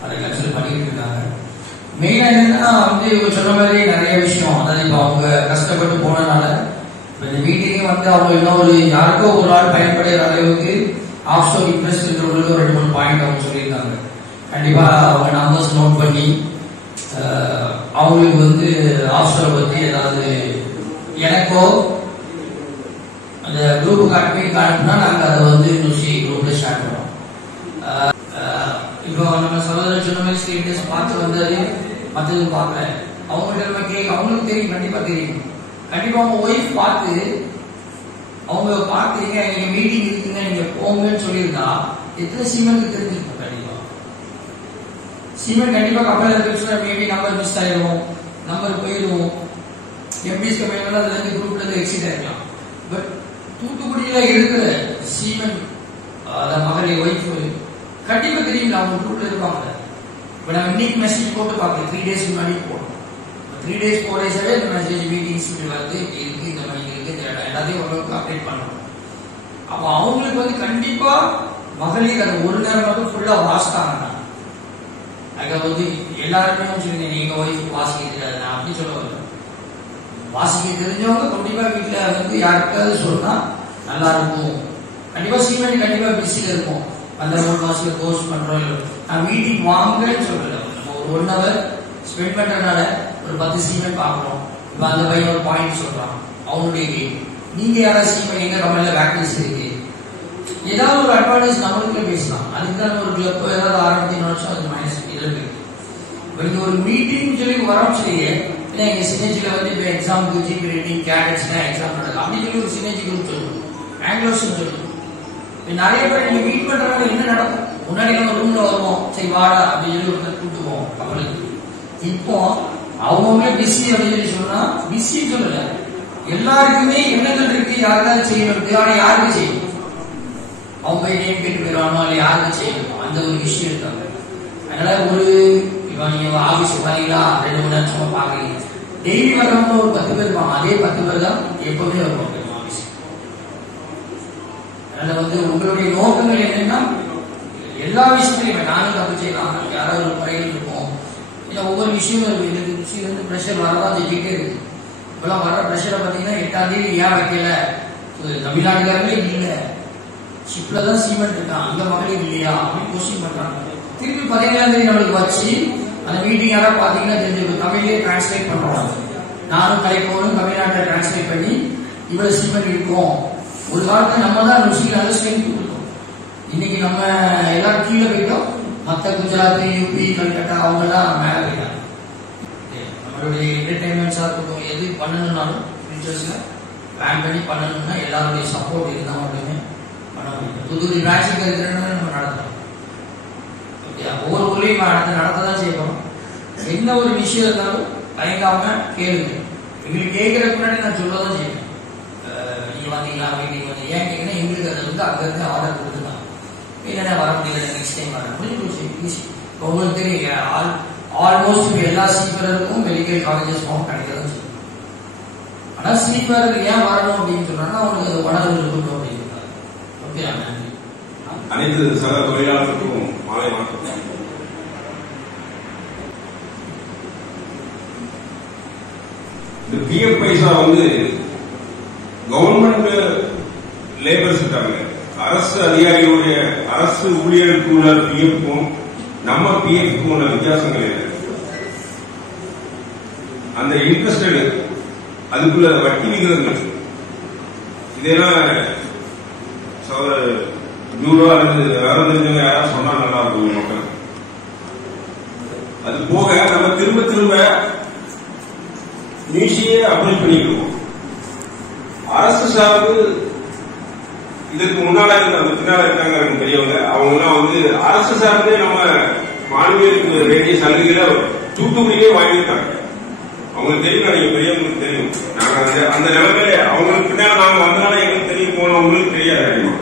அதை கன்சிடர் பண்ணிக்கிட்டு இருக்காங்க. மெயினா என்னன்னா வந்து இவங்க சொன்ன மாதிரி நிறைய விஷயம், அதாவது இப்போ அவங்க கஷ்டப்பட்டு போனதுனால இந்த மீட்டிங்கே வந்து அவங்க இன்னும் ஒரு யாருக்கோ ஒரு நாள் பயன்படுகிற அளவுக்கு ஆஃப்ஷோர் இன்வெஸ்ட் ஒரு 2-3 பாயிண்ட் அவங்க சொல்லியிருக்காங்க. கண்டிப்பா அவங்க நம்பர்ஸ் நோட் பண்ணி அவங்களுக்கு வந்து ஆஃப்ஷோர் பத்தி ஏதாவது எனக்கோ அந்த குரூப்புக்கு அட்மிட் அனுப்புனா நாங்கள் அதை வந்து லுசி குரூப்ல ஷேர் பண்ணுவோம். இப்போ நம்ம சகோதரர் சொன்ன மாதிரி ஸ்டேட்டஸ் பார்த்து வந்தது மற்றது பார்க்கல. அவங்கள்ட்ட நம்ம அவங்களுக்கு தெரியும், கண்டிப்பா தெரியும். கண்டிப்பா அவங்க ஒய்ஃப் பார்த்து அவங்க பார்த்தீங்க, நீங்க மீட்டிங் இருக்கீங்க நீங்க போங்கன்னு சொல்லியிருந்தா எத்தனை சீமெண்ட் தெரிஞ்சிருக்கும். கண்டிப்பா சீமெண்ட் கண்டிப்பா கப்பல் இருந்துச்சுன்னா மேபி நம்பர் மிஸ் ஆயிடும், நம்பர் போயிடும். எம்பிஎஸ் கம்பெனில அதுல இருந்து குரூப்ல இருந்து எக்ஸிட் ஆயிருக்கலாம். பட் தூத்துக்குடியில இருக்கிற சீமெண்ட் அந்த மகளிர் ஒய்ஃப் கண்டிப்பா தெரியும், அவங்க குரூப்ல இருப்பாங்க. இப்ப நம்ம இன்னைக்கு மெசேஜ் போட்டு பார்க்கலாம், 3 days முன்னாடி போடணும். 3 days 4 days இந்த மெசேஜ் மீட்டிங்ஸ் வந்து இருக்கு, இந்த மாதிரி இருக்கு, எல்லாத்தையும் ஓரளவுக்கு அப்டேட் பண்ணணும். அப்ப அவங்களுக்கு வந்து கண்டிப்பா மகளிர் அந்த ஒரு நேரம் மட்டும் ஃபுல்லா வாசித்தாங்கன்னா அங்க வந்து எல்லாருமே சொல்லுங்க நீங்க ஒய்ஃப் வாசிக்க தெரியாது. நான் அப்படி சொல்ல வரேன், வாசிக்க தெரிஞ்சவங்க கண்டிப்பா வீட்டுல வந்து யாருக்காவது சொன்னா நல்லா இருக்கும். கண்டிப்பா சீமெண்ட் கண்டிப்பா பிஸியில இருக்கும். அந்த 3 மாசத்துல கோர்ஸ் பண்றோம். நான் மீட்டிங் வாங்கன்னு சொல்றேன். நம்ம ஒரு 1 hour ஸ்பெண்ட் பண்றதுனால ஒரு 10 சீமெண்ட் பாக்குறோம். இப்ப அந்த பையன் ஒரு பாயிண்ட் சொல்றான், அவனுடைய கேள்வி நீங்க யாராவது சீமெண்ட் எங்க கம்பெனில வேக்கன்சி இருக்கு, ஏதாவது ஒரு அட்வான்டேஜ் நம்மளுக்கு பேசலாம். அதுக்கு தான் ஒரு கிளப் ஏதாவது ஆரம்பிச்சு நினைச்சோம். அது மைனஸ் இருக்கு. இங்க ஒரு மீட்டிங் சொல்லி வரோம் சொல்லி எங்க சினேஜில வந்து இப்ப எக்ஸாமுக்கு ஜிபி ரேட்டிங் கேடட்ஸ்னா எக்ஸாம் நடக்குது அப்படின்னு சொல்லி ஒரு சினேஜி குரூப் சொல்லுவோம், ஆங்கிலோஸ் சொல்லுவோம். நிறைய பேர் நீங்க மீட் பண்றவங்க என்ன நடக்கும், முன்னாடி நம்ம ரூம்ல வருவோம், சரி வாடா அப்படின்னு சொல்லி ஒருத்தர் கூட்டுவோம் கப்பலுக்கு. இப்போ அவங்களே பிஸி அப்படின்னு சொல்லி சொன்னா பிஸி சொல்லல, எல்லாருக்குமே எண்ணங்கள் இருக்கு, யாருக்காவது செய்யணும். ஆனா யாருக்கு செய்யணும், அவங்க போய் நேம் கேட்டு போயிடுவானோ இல்லை யாருக்கு செய்யணும், அந்த ஒரு விஷயம் இருக்காங்க. அதனால ஒரு இப்போ நீங்க ஆபீஸ் பாத்தீங்களா 2 மணி நேரம் சும்மா பாக்குறீங்க, டெய்லி வரவங்க ஒரு 10 பேர் இருப்பாங்க, அதே 10 பேர் தான் எப்பவுமே வருவாங்க ஆபீஸ். அதனால வந்து உங்களுடைய நோக்கங்கள் என்னன்னா எல்லா விஷயத்திலையுமே நானும் தப்பு செய்யலாம், யாராவது ஒரு முறையில் இருப்போம், இல்லை ஒவ்வொரு விஷயமும் இருக்கு. எனக்கு ருசியிலிருந்து ப்ரெஷர் வரதான் செஞ்சுட்டே இருக்கு. இப்பெல்லாம் வர்ற ப்ரெஷரை பார்த்தீங்கன்னா 8ஆம் தேதி ஏன் வைக்கல, தமிழ்நாட்டுக்காரங்களே இல்லை, ஷிப்ல தான் சீமெண்ட் இருக்கான், அந்த மக்களுக்கு இல்லையா அப்படின்னு கொஸ்டின் பண்றாங்க. திருப்பி 17ஆம் தேதி நம்மளுக்கு வச்சு அந்த மீட்டிங் யாராவது பாத்தீங்கன்னா தெரிஞ்சு தமிழ்லயே டிரான்ஸ்லேட் பண்றோம். நானும் கலைப்போனும் தமிழ்நாட்டில் டிரான்ஸ்லேட் பண்ணி இவ்வளவு சீமெண்ட் இருக்கும். ஒரு காலத்துல நம்ம தான் ருசிக்கு நல்ல ஸ்ட்ரென்த் கொடுத்தோம். இன்னைக்கு நம்ம எல்லாரும் கீழே போயிட்டோம், மற்ற குஜராத், யூபி, கல்கட்டா அவங்க எல்லாம் மேல போயிட்டாங்க. நம்மளுடைய என்டர்டைன்மெண்ட்ஸா இருக்கட்டும், எது பண்ணணும்னாலும் ஃபியூச்சர்ஸ்ல பிளான் பண்ணி பண்ணணும்னா எல்லாருடைய சப்போர்ட் இருந்தா மட்டுமே பண்ண முடியும். புது பிரான்ச்சுக்கு இருக்கிறது நம்ம நடத்தணும். ஒவ்வொரு ஊர்லயும் நடத்ததான் செய்யணும். என்ன ஒரு விஷயம் இருந்தாலும் தயங்காம கேளுங்க. எங்களுக்கு கேட்கறதுக்கு முன்னாடி நான் சொல்லதான் செய்யணும். நீங்க வந்தீங்களா மீட்டிங் வந்து ஏன் கேட்கணும், எங்களுக்கு அதை வந்து அங்க இருந்து ஆர்டர் கொடுத்துதான் இல்லைன்னா வர முடியல, நெக்ஸ்ட் டைம் வர முடிஞ்சு. உங்களுக்கு தெரியும் ஆல்மோஸ்ட் எல்லா சீப்பருக்கும் மெடிக்கல் காலேஜஸ் ஃபார்ம் கிடைக்கிறதுன்னு சொல்லுவாங்க. ஆனா சீப்பர் ஏன் வரணும் அப்படின்னு சொன்னா அவங்களுக்கு அது உணர்வு இருக்கணும் அப்படின்னு. ஓகே, அனைத்து சக தொழிலாளர்களுக்கும் மாலை வணக்கம். இந்த பிஎஃப் பைசா வந்து கவர்மெண்ட் லேபர்ஸ் இருக்காங்க, அரசு அதிகாரிகளுடைய அரசு ஊழியருக்கு உள்ள பிஎஃப்க்கும் நம்ம பிஎஃப்க்கும் உள்ள வித்தியாசம் கிடையாது. அந்த இன்ட்ரெஸ்டட் அதுக்குள்ள வட்டி விகிதங்கள் இதெல்லாம் ரூபா தெரிஞ்சவங்க யாராவது சொன்னா நல்லா இருக்கும் மக்கள். அது போக நம்ம திரும்ப திரும்ப நியூஸையே அப்ரோச் பண்ணிக்கிறோம். அரசு சார்பு இதுக்கு முன்னால பின்னால இருக்காங்க பெரியவங்க, அவங்க எல்லாம் வந்து அரசு சார்பே நம்ம மாணவியருக்கு வேண்டிய சலுகைகளை தூத்துக்குடியிலே வாங்கியிருக்காங்க. அவங்களுக்கு தெரியும், நீங்க பெரியவங்களுக்கு தெரியும். நாங்க அந்த நிலைமையில அவங்களுக்கு பின்னால நாங்க வந்தனால எங்களுக்கு தெரியும், போனோம் அவங்களுக்கு தெரியாது.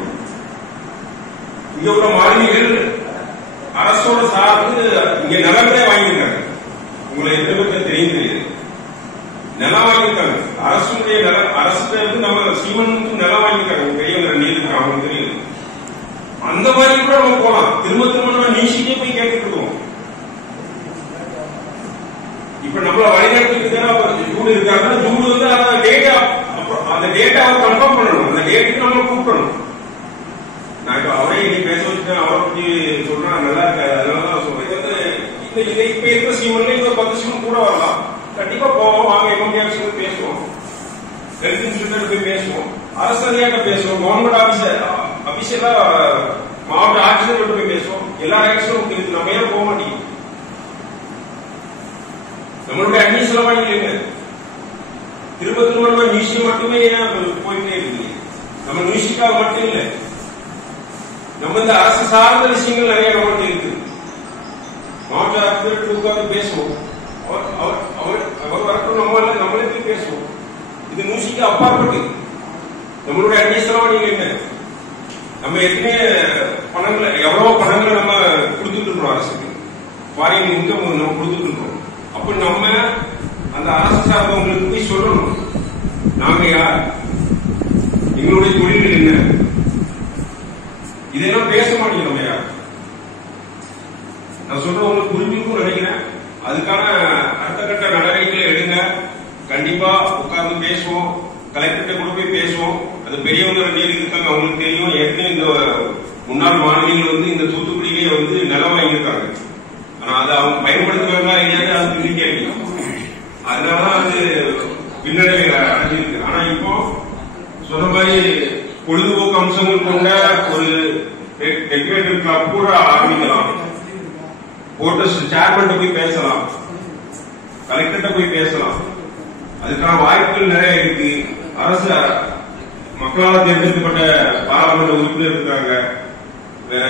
இங்க உள்ள மாணவிகள் அரசோட சார்ந்து இங்க நிலங்களே வாங்கியிருக்காங்க. உங்களை எத்தனை பேருக்கு தெரியும் தெரியாது, நிலம் வாங்கியிருக்காங்க. அரசுடைய நிலம், அரசு நம்ம சீமனுக்கு நிலம் வாங்கியிருக்காங்க. பெரியவங்க நீருக்கு அவங்க தெரியும். அந்த மாதிரி கூட நம்ம போலாம். திரும்ப திரும்ப நம்ம நீசிக்கே போய் கேட்டுட்டு இருக்கோம். இப்ப நம்மள வழிநடத்துக்கு ஜூடு இருக்காங்கன்னா ஜூடு வந்து அந்த டேட்டாவை கன்ஃபார்ம் பண்ணணும். அந்த டேட்டுக்கு நம்ம கூப்பிடணும். நான் இப்ப அவரே இன்னைக்கு பேச வச்சுட்டேன், அவரை பத்தி சொல்றேன், நல்லா இருக்காது, அதனாலதான் சொல்றேன். இப்ப இருக்கிற சீமன்ல இன்னொரு 10 சீமன் கூட வரலாம். கண்டிப்பா போவோம், வாங்க எம்எம்டி ஆஃபீஸ் பேசுவோம், ஹெல்த் இன்ஸ்டியூட் போய் பேசுவோம், அரசு அதிகாரிட்ட பேசுவோம், கவர்மெண்ட் அபிஷியலா மாவட்ட ஆட்சியர் போய் பேசுவோம். எல்லா ஆக்ஷனும் இருக்கு. நம்ம ஏன் போக மாட்டேங்குது? நம்மளுடைய அந்நிய செலவாணிகள் திரும்ப திரும்ப நம்ம நியூஸில் மட்டுமே போயிட்டே இருக்கு. நம்ம நியூஸிக்காக மட்டும் இல்லை, நம்ம இந்த அரசு சார்ந்த விஷயங்கள் நிறைய நம்மகிட்ட இருக்கு. மாவட்ட ஆட்சியர் உட்கார்ந்து பேசுவோம், அவர் வரட்டும், நம்மளே போய் பேசுவோம். இது நியூஸிக்கு அப்பாற்பட்டு நம்மளுடைய அந்நிய செலவாணிகள் என்ன, நம்ம ஏற்கனவே பணங்களை எவ்வளவு பணங்களை நம்ம கொடுத்துட்டு இருக்கிறோம், அரசுக்கு ஃபாரின் இன்கம் நம்ம கொடுத்துட்டு இருக்கிறோம். அப்ப நம்ம அந்த அரசு சார்ந்தவங்களுக்கு போய் சொல்லணும், நாங்க யார், எங்களுடைய தொழில்கள் என்ன, இதெல்லாம் பேச மாட்டேங்க. நம்ம யார் நான் சொல்ற உங்களுக்கு புரிஞ்சுக்கும் நினைக்கிறேன். அதுக்கான அடுத்த கட்ட நடவடிக்கைகளை எடுங்க. கண்டிப்பா உட்கார்ந்து பேசுவோம், கலெக்டர்கிட்ட கூட போய் பேசுவோம். அது பெரியவங்க நேரில் இருக்காங்க, அவங்களுக்கு தெரியும். ஏற்கனவே இந்த முன்னாள் மாணவிகள் வந்து இந்த தூத்துக்குடியிலேயே வந்து நிலம் வாங்கியிருக்காங்க. ஆனா அதை அவங்க பயன்படுத்துவாங்களா இல்லையா அது பெரிய கேள்வி. அதனாலதான் அது பின்னடைவை அடைஞ்சிருக்கு. ஆனா இப்போ சொன்ன மாதிரி பொழுதுபோக்கு அம்சங்கள் கொண்ட ஒரு டெக்கரேட்டிவ் கிளப் கூட ஆரம்பிக்கலாம். போர்ட்டர்ஸ் சேர்மன் போய் பேசலாம், கலெக்டர்கிட்ட போய் பேசலாம். அதுக்கான வாய்ப்புகள் நிறைய இருக்கு. அரசு மக்களால் தேர்ந்தெடுக்கப்பட்ட பாராளுமன்ற உறுப்பினர் இருக்காங்க, வேற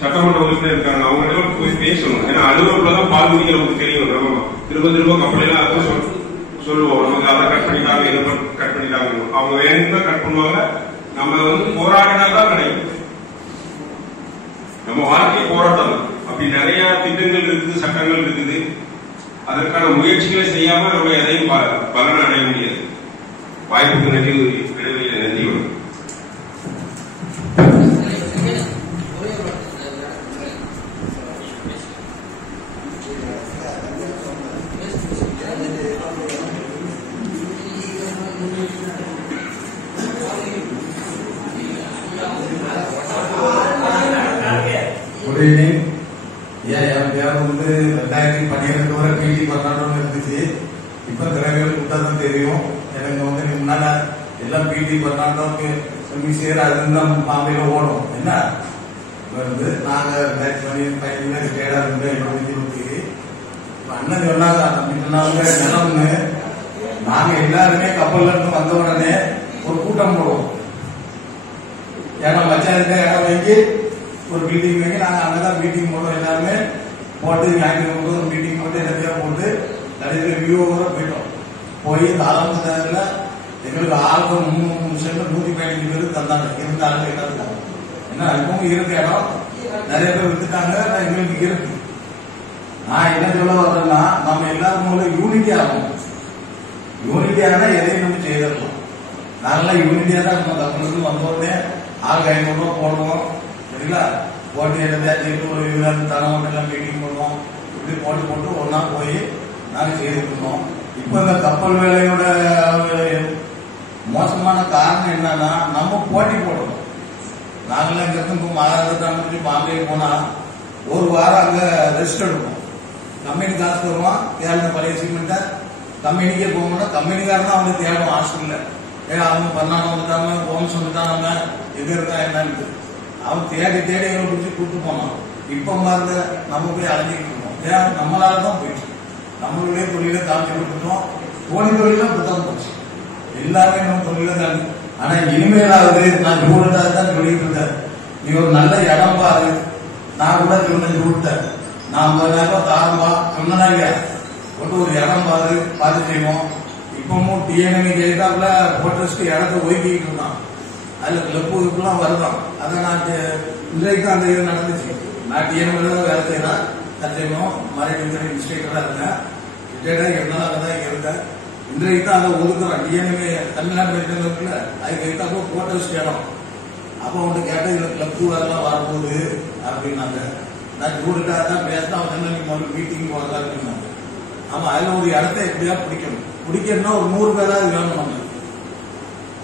சட்டமன்ற உறுப்பினர் இருக்காங்க, அவங்க போய் பேசணும். ஏன்னா அலுவலகத்துலதான் பால்குடிக்க நமக்கு தெரியும். நம்ம திரும்ப கம்பெனிலாம் சொல்லுவோம், நமக்கு அதை கட் பண்ணிட்டாங்க, இதை கட் பண்ணிட்டாங்க. அவங்க வேணும்னா கட் பண்ணுவாங்க. நம்ம போராடினாதான் கிடைக்கும். நம்ம வாழ்க்கை போராட்டம். அப்படி நிறைய திட்டங்கள் இருக்குது, சட்டங்கள் இருக்குது. அதற்கான முயற்சிகளை செய்யாம நம்ம எதையும் பலன் அடைய முடியாது. வாய்ப்புக்கு நன்றி, இடைவெளியில் நன்றி. Good evening. என் பேர் 2012 வரை பிஜி பண்ணணும்னு இருந்துச்சு. இப்ப திறமைகள் கொடுத்தாதான் தெரியும். எனக்கு முன்னால எல்லாம் பிஜி பண்ணாண்டோக்கு சேர அதுதான் பாம்பையில ஓடும். என்ன நாங்க 2015 கேடா இருந்தேன். அண்ணன் சொன்னாங்க நிலம்னு. நாங்க எல்லாருமே கப்பல்ல இருந்து வந்த உடனே ஒரு கூட்டம் போடுவோம். ஏன்னா மச்சான் இருக்க இடம் வாங்கி ஒரு மீட்டிங் வாங்கி நாங்க அங்கதான் மீட்டிங் போட்டோம். எல்லாருமே போட்டு ஞாயிற்று ஒரு மீட்டிங் போட்டு எல்லாத்தையும் போட்டு கடைசியில் வியூவோட போயிட்டோம். போய் ஆரம்பத்துல எங்களுக்கு ஆளுக்கு 115 பேருக்கு தந்தாங்க. இருந்த ஆளுங்க எல்லாத்துக்காங்க. ஏன்னா இப்பவும் இருக்க இடம் நிறைய பேர் வித்துட்டாங்க. எங்களுக்கு இருக்கு. நான் என்ன சொல்ல வர்றேன்னா, நம்ம எல்லாரும் போல யூனிட்டி ஆகணும். யூனிட்டியா தான் எதையும் நம்ம செய்திடலாம். நாங்களாம் யூனிட்டியா தான் நம்ம தமிழ்நாடு வந்தோடனே ஆளுக்கு 500 ரூபாய் போடுவோம். சரிங்களா? போட்டு எழுதாச்சு ஒரு 20 தலைமுறை எல்லாம் மீட்டிங் பண்ணுவோம். இப்படி போட்டு ஒன்னா போய் நாங்க செய்துட்டு இருந்தோம். இப்ப இந்த கப்பல் வேலையோட மோசமான காரணம் என்னன்னா, நம்ம போட்டி போடுறோம். நாங்களாம் இங்க இருந்து மகாராஷ்டிரா பாம்பே போனா ஒரு வாரம் அங்க ரெஸ்ட் எடுப்போம். கம்பெனி காசு தருவான், தேவை பழைய சிமெண்ட்டை கம்பெனிக்கே போகணும்னா கம்பெனிக்காரன் தான் அவங்க தேடும் ஹாஸ்டல்ல. ஏன்னா அவங்க பண்ணாம வந்துட்டாங்க, போம்ஸ் வந்துட்டாங்க, எங்க இருக்கா என்னன்னு அவன் தேடி எங்களை பிடிச்சி கூட்டு போனான். இப்ப பாருங்க நம்ம போய் அலைஞ்சிட்டு இருக்கோம். ஏன் நம்மளாலதான் போயிடுச்சு. நம்மளுடைய தொழில காமிச்சு கொடுத்துட்டோம். தோணி தொழில புத்தகம் போச்சு. எல்லாருமே நம்ம தொழில தான். ஆனா இனிமேலாவது நான் ஜூடுதான் சொல்லிட்டு இருந்தேன். நீ ஒரு நல்ல இடம் பாரு. நான் கூட சொன்னேன் ஜூட்டேன். நான் 50,000 ரூபாய் தாரம்பா சொன்னா இல்லையா, கொண்டு ஒரு இடம் பாரு, பார்த்து செய்வோம். இப்பவும் டிஎன்ஏ கேட்டாப்புல போட்டர்ஸ்க்கு இடத்த ஒதுக்கிட்டு இருந்தான். அதுல கிளப்புலாம் வருதான். அதை நான் இன்றைக்கு அந்த இது நடந்துச்சு. நான் டிஎன்ஏ வேலை செய்யறேன். தற்செயலும் மறைமுறை இன்ஸ்ட்ரக்டரா இருந்தேன். ரிட்டையர்டா இருந்தாலும் அங்கதான் இருந்தேன். இன்றைக்கு தான் அதை ஒதுக்குறேன். டிஎன்ஏ தமிழ்நாட்டு இருக்குல்ல, அதுக்கு எதிர்த்தாப்போ போட்டர்ஸ்க்கு இடம். அப்ப அவன்கிட்ட கேட்ட இதுல கிளப்பு அதெல்லாம் வரும்போது அப்படின்னாங்க. நான் ஜூடுட்டா தான் பேசினா அவன் மீட்டிங் போறதா அப்படின்னாங்க. ஆமா, அதுல ஒரு இடத்த எப்படியா பிடிக்கணும்னா ஒரு 100 பேராது வேணும். நம்ம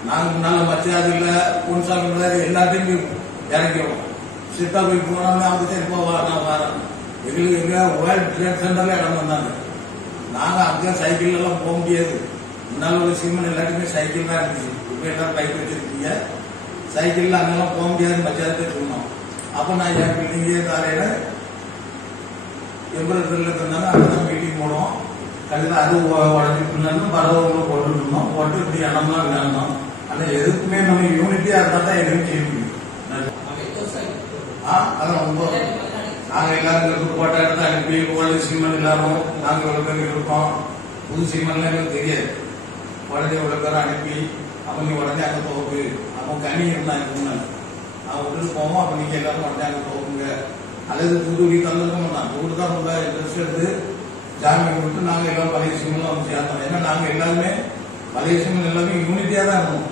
நாங்க முன்னால மச்சாது இல்ல பொன்சாமி எல்லாத்தையும் இறக்கிடுவோம். சித்தா போய் போனோம்னா அவங்க இப்போ நான் வரேன். எங்களுக்கு எங்க வேர்ல்ட் ட்ரேட் சென்டர்ல இடம் வந்தாங்க. நாங்க அங்கே சைக்கிள் எல்லாம் போக முடியாது. முன்னால ஒரு சீமன் எல்லாத்துக்குமே சைக்கிள் தான் இருந்துச்சு. இப்ப எல்லாரும் பைக் வச்சிருக்கீங்க. சைக்கிள்ல அங்கெல்லாம் போக முடியாதுன்னு மச்சாதே சொன்னோம். அப்ப நான் என் பில்டிங்கே காலையில எம்பரத்துல இருந்தாங்க. அங்கதான் மீட்டிங் போடுவோம். கல்ல அது உடஞ்சிட்டு பரவ போட்டு இருந்தோம். போட்டு இப்படி இடம்லாம் விளையாடணும். ஆனா எதுக்குமே நம்ம யூனிட்டியா இருந்தா தான் எதுவும் செய்ய முடியும். அதான் ரொம்ப நாங்க எல்லாரும் போட்ட இடத்த அனுப்பி ஓல்டு சீமன் எல்லாரும் நாங்க இவ்வளவு பேர் இருக்கோம். புது சீமன்லாம் எங்களுக்கு தெரியாது. உடனே இவ்வளவு பேரை அனுப்பி அப்ப நீ உடனே அங்க போகு. அப்போ கனி இருந்தாங்க முன்னாள் அவன் விட்டுட்டு போவோம். அப்ப நீங்க எல்லாரும் உடனே அங்க போகுங்க. அல்லது தூத்துக்குடி தந்துருக்கோம். நான் தூடு தான் ரொம்ப இன்ட்ரெஸ்ட் எடுத்து ஜாமீன் விட்டு நாங்க எல்லாம் பழைய சீமெல்லாம் வந்து சேர்த்தோம். ஏன்னா நாங்க எல்லாருமே பழைய சீமன் எல்லாமே யூனிட்டியா தான் இருந்தோம்.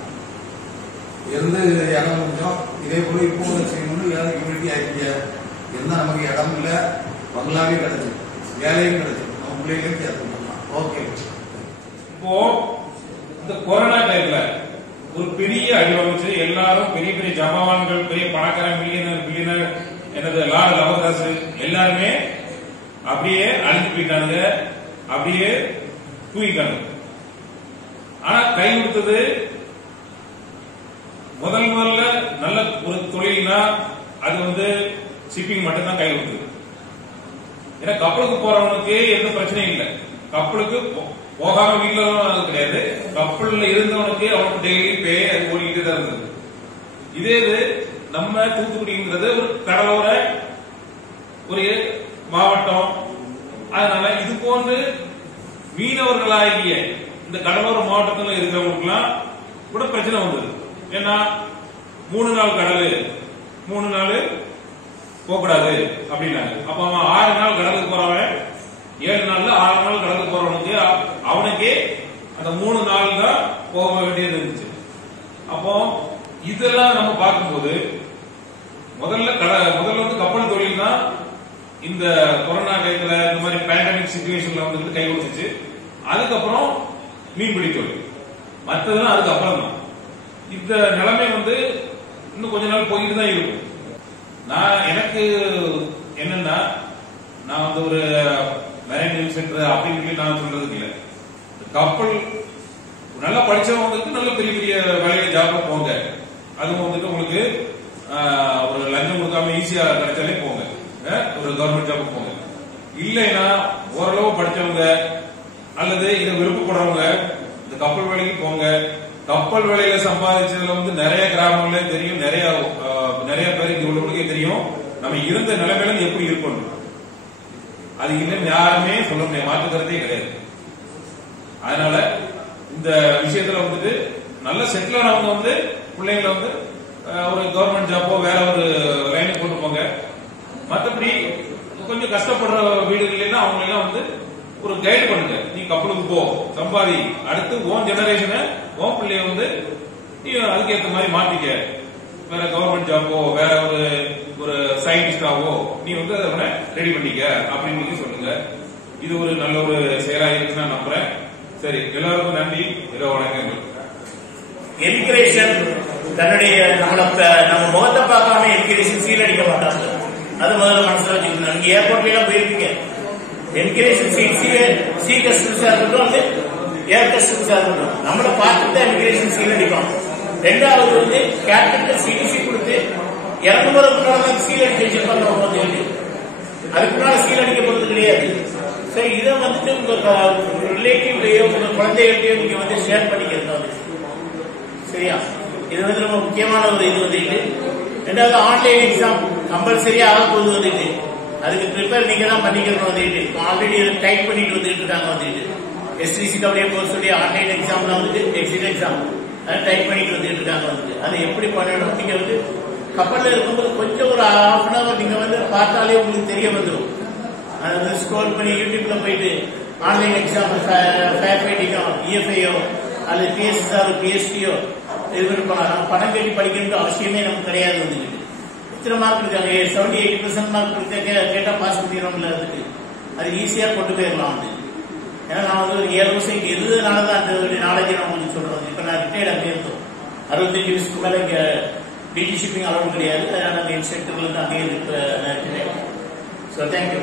இருந்து இடம் முடிஞ்சோம். இதே போல இப்போ சீமன் எல்லாரும் யூனிட்டி ஆகிக்க இருந்தா நமக்கு இடம் இல்ல, பங்களாவே கிடைச்சு, வேலையும் கிடைச்சு, நம்ம பிள்ளைகளையும் சேர்த்துக்கலாம். ஓகே. இப்போ இந்த கொரோனா டைம்ல ஒரு பெரிய அடிவமைச்சு எல்லாரும் பெரிய பெரிய ஜமாவான்கள், பெரிய பணக்கார பில்லியனர் எனது லால் லவதாசு எல்லாருமே அப்படியே அழிஞ்சு போயிட்டாங்க, அப்படியே தூக்கிட்டாங்க. ஆனா கை கொடுத்தது முதல்ல நல்ல ஒரு தொழில்னா அது ஷிப்பிங் மட்டும் தான் கை கொடுத்தது. ஏன்னா கப்பலுக்கு போறவனுக்கு எந்த பிரச்சனையும் இல்லை. கப்பலுக்கு போகாம வீட்டுல அது கிடையாது. கப்பல்ல இருந்தவனுக்கு அவனுக்கு டெய்லி பே அது ஓடிக்கிட்டு தான் இருந்தது. இதே இது நம்ம தூத்துக்குடிங்கிறது ஒரு கடலோர ஒரு மாவட்டம். அதனால இது போன்று மீனவர்களாகிய இந்த கடலோர மாவட்டத்தில் இருக்கிறவங்களுக்குலாம் கூட பிரச்சனை வந்தது. ஏன்னா 3 நாள் கடல் 3 நாள் போகக்கூடாது அப்படின்னாங்க. அப்ப அவன் 6 நாள் கடலுக்கு போறவன் 7 நாள்ல 6 நாள் கடலுக்கு போறவனுக்கு அவனுக்கே அந்த 3 நாள் தான் போக வேண்டியது இருந்துச்சு. அப்போ இதெல்லாம் நம்ம பார்க்கும்போது முதல்ல வந்து கப்பல் தொழில் தான் இந்த கொரோனா டயத்துல இந்த மாதிரி பேண்டமிக் சிச்சுவேஷன்ல வந்து கை கொடுத்துச்சு. அதுக்கப்புறம் மீன்பிடி தொழில், மற்றதெல்லாம் அதுக்கப்புறம் தான். இந்த நிலைமை வந்து இன்னும் கொஞ்ச நாள் போயிட்டு தான் இருக்கும். எனக்கு என்னன்னா, நான் வந்து ஒரு மெரைன் நியூஸ் சென்டர் அப்படின்னு நான் சொல்றதுக்கு இல்லை. கப்பல் நல்லா படிச்சவங்களுக்கு நல்ல பெரிய பெரிய வேலையில ஜாப்ல போங்க. அதுவும் வந்துட்டு உங்களுக்கு ஒரு லஞ்சம் கொடுக்காம ஈஸியா கிடைச்சாலே போங்க, ஒரு கவர்மெண்ட் ஜாப் போங்க. இல்லைன்னா ஓரளவு படிச்சவங்க அல்லது இதை விருப்பப்படுறவங்க இந்த கப்பல் வேலைக்கு போங்க. கப்பல் வேலையில சம்பாதிச்சதுல வந்து நிறைய கிராமங்களே தெரியும், நிறைய பேர் இங்க உள்ளவங்களுக்கே தெரியும் நம்ம இருந்த நிலைமையில எப்படி இருக்கணும். அது இல்லைன்னு யாருமே சொல்ல முடியாது, மாற்றுக்கிறதே கிடையாது. அதனால இந்த விஷயத்துல வந்துட்டு நல்ல செட்டில் ஆனவங்க வந்து பிள்ளைங்களை வந்து ஒரு கவர்மெண்ட் ஜாப்போ வேற ஒரு லைனுக்கு கொண்டு போங்க. மற்றபடி கொஞ்சம் கஷ்டப்படுற வீடுகள் அவங்க எல்லாம் வந்து ஒரு கைடு பண்ணுங்க. நீ கப்பலுக்கு போ, சம்பாதி, அடுத்து ஓன் ஜெனரேஷனை ஓன் பிள்ளைய வந்து நீ அதுக்கேற்ற மாதிரி மாத்திக்க. வேற கவர்மெண்ட் ஜாப்போ வேற ஒரு சயின்டிஸ்டாவோ நீ வந்து அதை ரெடி பண்ணிக்க அப்படின்னு சொல்லுங்க. இது ஒரு நல்ல ஒரு செயலா இருக்குன்னு நான் நம்புறேன். சரி, எல்லாருக்கும் நன்றி. இரவு வணக்கங்கள். என்கரேஷன் தன்னுடைய நம்ம முகத்தை பார்க்காம என்கரேஷன் சீல் அடிக்க மாட்டாங்க. அது முதல்ல மனசுல வச்சுக்கணும். நீங்க ஏர்போர்ட்ல எல்லாம் போயிருக்கீங்க. என்கரேஷன் சி கஸ்டமர்ஸா இருக்கட்டும், வந்து ஏர் கஸ்டமர்ஸா இருக்கட்டும், நம்மளை பார்த்துட்டு தான் என்கரேஷன் சீல் அடிப்பாங்க. ரெண்டாவது வந்து கேப்டன் சிடிசி கொடுத்து இறக்குமுறை முன்னாடி சீல் அடிக்க வச்சிருப்பாங்க. அதுக்கு முன்னாடி சீல் அடிக்க போறது கிடையாது. சரி, இதை வந்துட்டு உங்க ரிலேட்டிவ்லயோ உங்க குழந்தைகள்டையோ நீங்க வந்து ஷேர் பண்ணிக்கிறது வந்து சரியா. இது வந்து ரொம்ப முக்கியமான ஒரு இது வந்துட்டு. ரெண்டாவது ஆன்லைன் எக்ஸாம் கம்பல்சரியா ஆக போகுது வந்துட்டு. அதுக்கு ப்ரிப்பேர் நீங்க தான் பண்ணிக்கிறது வந்துட்டு. ஆல்ரெடி டைப் பண்ணிட்டு வந்துட்டு இருக்காங்க வந்துட்டு. SCCW கோர்ஸுடைய ஆன்லைன் எக்ஸாம்ல வந்துட்டு எக்ஸிட் எக்ஸாம் டைப் பண்ணிட்டு வந்துட்டு இருக்காங்க வந்துட்டு. அதை எப்படி பண்ணணும் நீங்க வந்து கப்பல்ல இருக்கும்போது கொஞ்சம் ஒரு ½ an hour நீங்க வந்து பார்த்தாலே உங்களுக்கு தெரிய வந்துடும். அதை வந்து ஸ்க்ரோல் பண்ணி யூடியூப்ல போயிட்டு ஆன்லைன் எக்ஸாம் ஃபயர் ஃபைட்டிங்கோ EFIயோ அல்லது PSSR PSTயோ இது பண்ணி பண்ணலாம். பணம் கட்டி படிக்கணும்னு அவசியமே நமக்கு கிடையாது வந்துட்டு. இத்தனை மார்க் இருக்காங்க, 70-80% மார்க் கேட்டா பாஸ் பண்ணிடுறோம்ல வந்துட்டு. அது ஈஸியா கொண்டு போயிடலாம் வந்து. ஏன்னா நான் வந்து ஒரு 7 வருஷம் இங்க இருந்ததுனாலதான் அந்த நாலேஜ் நான் உங்களுக்கு சொல்றேன். இப்ப நான் ரிட்டையர்ட் அங்கே இருந்தோம். 65 வருஷத்துக்கு மேல இங்க டிடி ஷிப்பிங் அளவு கிடையாது. அதனால நாங்கள் இன்ஸ்ட்ரக்டர்ல இருந்து அங்கே ரிட்டையர்ட். So thank you.